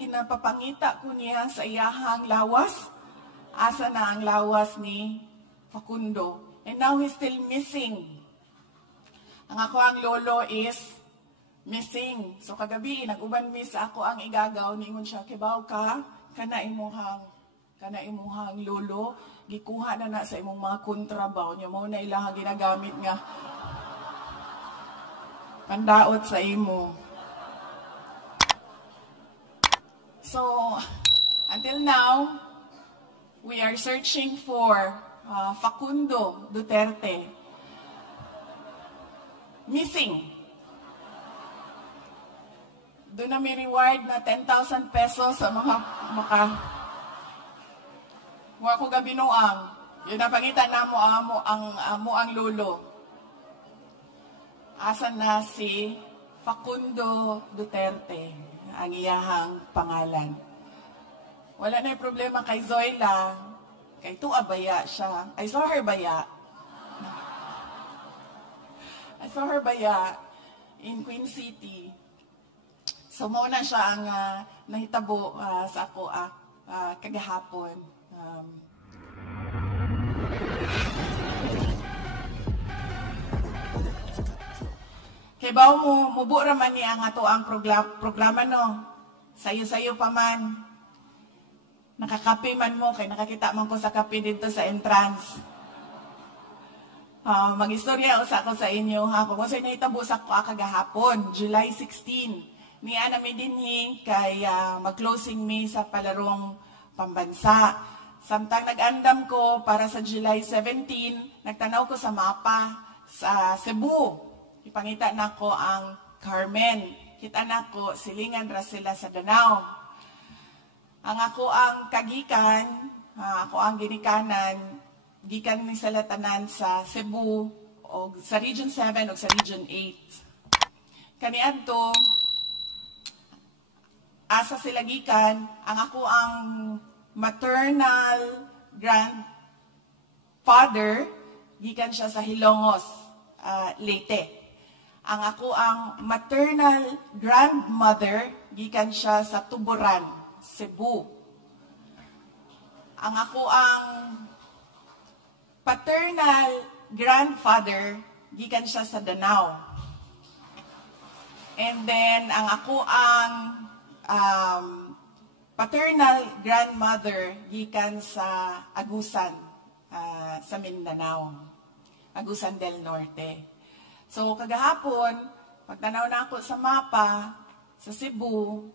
ginapapangita ko niya sa iyahang lawas. Asa na ang lawas ni Facundo. And now he's still missing. Ang ako ang lolo is missing. So kagabi, nag-uban miss ako ang igagaw. Ningon siya, kibaw ka, kana imuhang lolo. Gikuha na sa imong mga kontrabaw. Niya mo na ilang ginagamit nga. Pandaot sa imo. So, until now, we are searching for Facundo Duterte. Missing. Doon na may reward na 10,000 pesos sa mga Wa ko gabinuang. Yun na pangitan na mo ang lolo. Asan na si Facundo Duterte, ang iyahang pangalan. Wala na yung problema kay Zoila. Kay Tua Baya siya. I saw her baya in Queen City. So muna siya ang nahitabo sa ako kagahapon. Kay bawo mo mubo ra man ni ang ato ang programa no. Sayo-sayo pa man. Nakakape man mo kay nakakita man ko sa kape dito sa entrance. Mag-istorya usa ko sa inyo ha. Kung sa nahitabo sa ko kagahapon, July 16. Niya na mi dinhi kay mag-closing me sa palarong pambansa. Samtang nag-andam ko para sa July 17, nagtanaw ko sa mapa sa Cebu. Ipangita na ko ang Carmen. Kita na ko, silingan ra sila sa Danao. Ang ako ang kagikan, ako ang ginikanan, gikan ni salatanan sa Cebu, o sa Region 7 o sa Region 8. Kaniadto, asa sila gikan, ang ako ang maternal grandfather, gikan siya sa Hilongos, Leyte. Ang ako ang maternal grandmother, gikan siya sa Tuburan, Cebu. Ang ako ang paternal grandfather, gikan siya sa Danao. And then, ang ako ang paternal grandmother gikan sa Agusan, sa Mindanao. Agusan del Norte. So, kagahapon, pagtanaw na ako sa mapa, sa Cebu,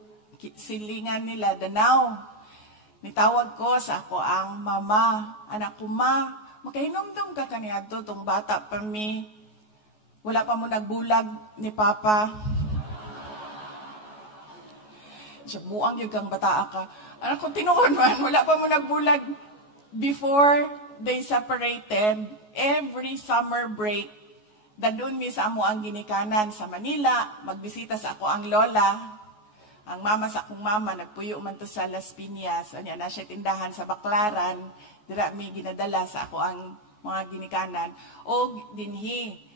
silingan nila Danao. Nitawag ko sa ako ang mama. Anak ko, ma, makahinumdum ka kaniadto tong bata pa mi. Wala pa mo nagbulag ni Papa. Siya, buang yung kang bata ka. Anak ko, tinuon man, wala pa mo nagbulag. Before they separated, every summer break, dadun mi sa amo ang ginikanan sa Manila, magbisita sa ako ang lola. Ang mama sa akong mama, nagpuyo man to sa Las Piñas, anya na siya tindahan sa Baclaran, dira mi ginadala sa ako ang mga ginikanan. O dinhi,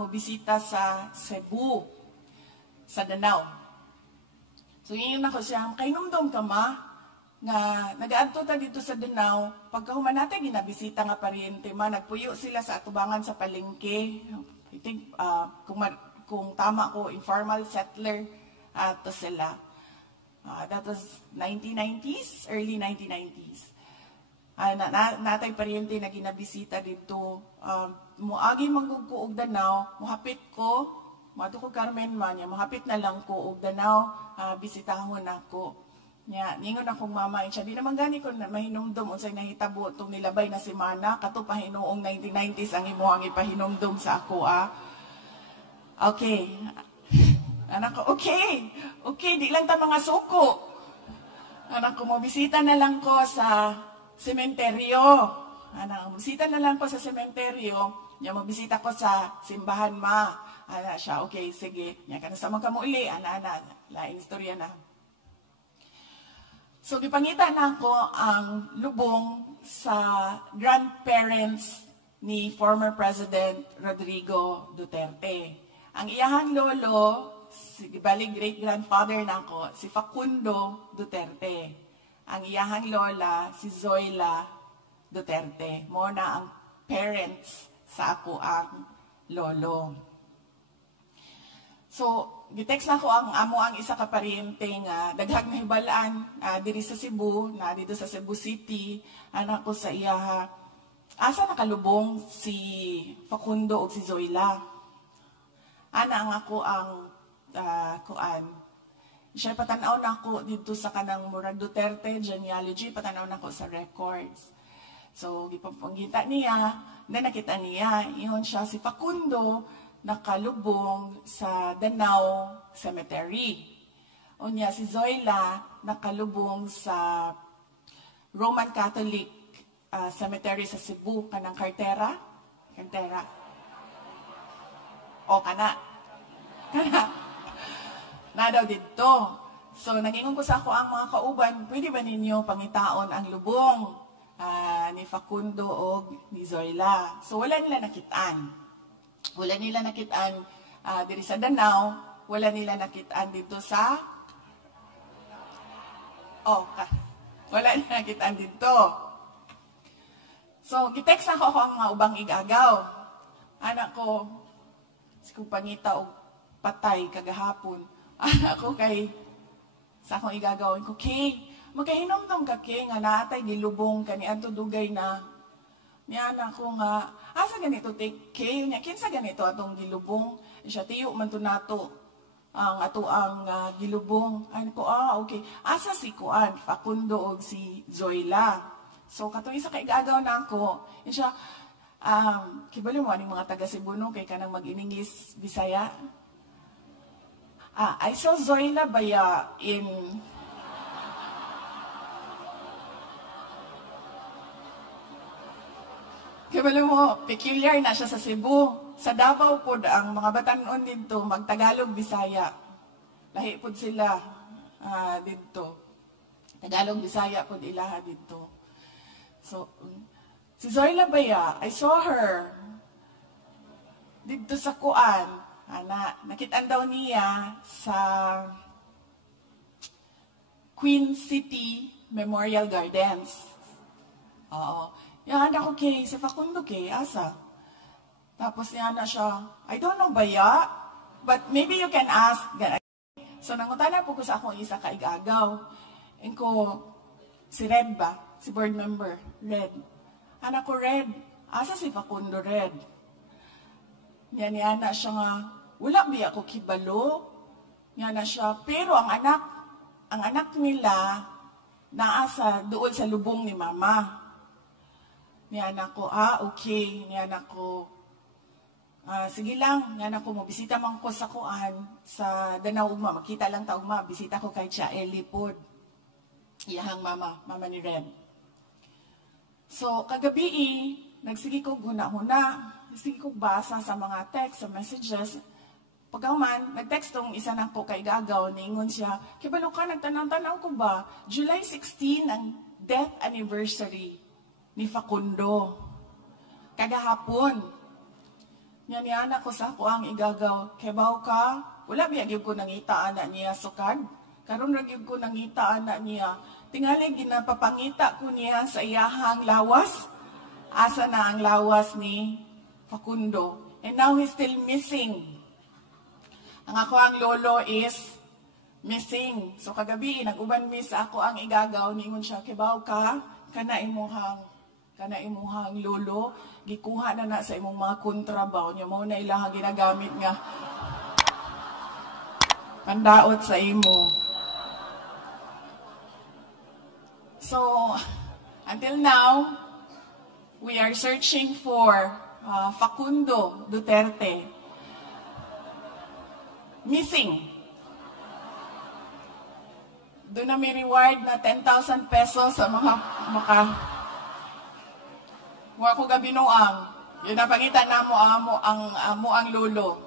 mobisita sa Cebu, sa Danao. So, yun ako siya, kainumdum ka ma, nga nag-aadto ta dito sa Danao, pagkahuman natin, ginabisita nga pariente ma, nagpuyo sila sa atubangan sa palengke. I think, kung tama ko, informal settler to sila. That was 1990s, early 1990s. Natay pariente na ginabisita dito. Muagi manggugko og Danao, muhapit ko, mato ko Carmen man niya, mahapit na lang ko og Danao, bisitahon ako. Nya, ningon akong mama, siya di naman gani ko na mahinumdum unsay nahitabo tong nilabay na si Mana, kato pa hinuong 1990s ang imuhang ipahinumdum sa ako Okay. Anak ko, okay, di lang ta mga suko. Anak ko, mabisita na lang ko sa sementeryo. Anak, mabisita na lang ko sa sementeryo. Nya, mabisita ko sa simbahan ma. Ana siya, okay, sige. Nya, kanasama ka mo uli. Ana, laing istorya na. So, gipangita na ako ang lubong sa grandparents ni former President Rodrigo Duterte. Ang iyahang lolo, bali great-grandfather nako, si Facundo Duterte. Ang iyahang lola, si Zoila Duterte. Mo na ang parents sa ako ang lolo. So, gitext na ko ang amo ang isa ka pariente nga daghang nahibalaan diri sa Cebu, na dito sa Cebu City, anak ko sa iyaha. Asa nakalubong si Facundo o si Zoila? Ana ang ako ang kuan. Siya patanaw na ako dito sa kanang murag Duterte genealogy, patanaw na ako sa records. So, gipapanggita niya, na nakita niya, iyon siya si Facundo, nakalubong sa Danao Cemetery. Unya si Zoila, nakalubong sa Roman Catholic Cemetery sa Cebu, kanang Cartera. Cartera. O, kana. Na daw dito. So, nangingon ko sa ako ang mga kauban, pwede ba ninyo pangitaon ang lubong ni Facundo o ni Zoila? So, wala nila nakitaan. Wala nila nakitaan diri sa Danao. Wala nila nakitaan dito sa... wala nila nakitaan dito. So, gitext ako ang mga ubang igagaw. Anak ko, kung pangita o patay kagahapon. Anak ko kay, sa akong igagawin ko, Kay, magkahinom-nom ka, Kay, nga naatay gilubong ka ni Anto Dugay na. Niya anak ko nga, asa ganito, Kay, niya, kinsa ganito atong gilubong? Siya, tiyo, man to nato, ang ato ang gilubong. Anak ko, okay. Asa si Kuan, Facundo o si Zoila? So, katong isa kay igagaw na ako, siya, kibali mo aning mga taga Cebu no kay kanang mag-English Bisaya. I saw Zoila baya in kibali mo peculiar na siya sa Cebu. Sa Davao pod ang mga batan-on dito magtagalog Bisaya. Lahi pod sila dito. Tagalog Bisaya pod ilaha dito. So si Zoila Baya, I saw her dito sa Kuan. Nakitaan daw niya sa Queen City Memorial Gardens. Oo. Yan ako kay, si Facundo kay, asa? Tapos yan na siya, I don't know Baya, but maybe you can ask. So nangutana po ko sa akong isa kaigagaw. And ko, si Red ba? Si board member, Red. Anak ko, Red. Asa si Facundo, Red? Yan na siya nga, wala ba ako kibalo? Yan na siya, pero ang anak nila, naasa doon sa lubong ni Mama. Yan ako, okay. Yan ako, sige lang, yan ako, mabisita man ko sa Kuan, sa Danao Ugma, makita lang ta Ugma, bisita ko kay Tia Eli Pod. Iyahang mama ni Red. So, kagabi, nagsige ko guna-huna, nagsige ko basa sa mga text, sa messages. Pagkaman, nag-text tong isa na ko kay Gagaw, ningon siya, kibalo ka, nagtanong-tanong ko ba, July 16 ang death anniversary ni Facundo. Kagahapon. Yan ako sa ako ang igagaw, kibaw ka, wala biyagib ko nangitaan na niya sukad. Karon ra gyud ko nangitaan na niya. Tingali ginapapangita ko niya sa iyahang lawas. Asa na ang lawas ni Facundo. And now he's still missing. Ang ako ang lolo is missing. So kagabi, nag-uban mi sa ako ang igagaw. Ningon siya, kibaw ka, kana imuhang lolo. Gikuha na sa imong mga kontrabaw. Niya mo na ilang ginagamit nga. Pandaot sa imo. So, until now, we are searching for Facundo Duterte. Missing. Doon na may reward na 10,000 pesos sa mga Huwag ko gabinuang. Yun na pangitan na mo ang lolo.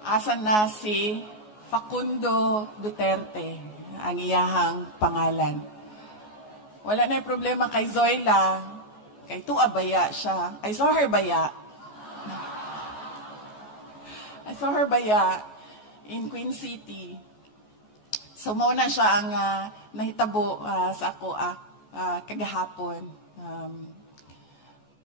Asan na si Facundo Duterte, ang iyahang pangalan. Wala na yung problema kay Zoila. Kay Tua Baya siya. I saw her Baya. in Queen City. So mao na siya ang nahitabo sa ako kagahapon.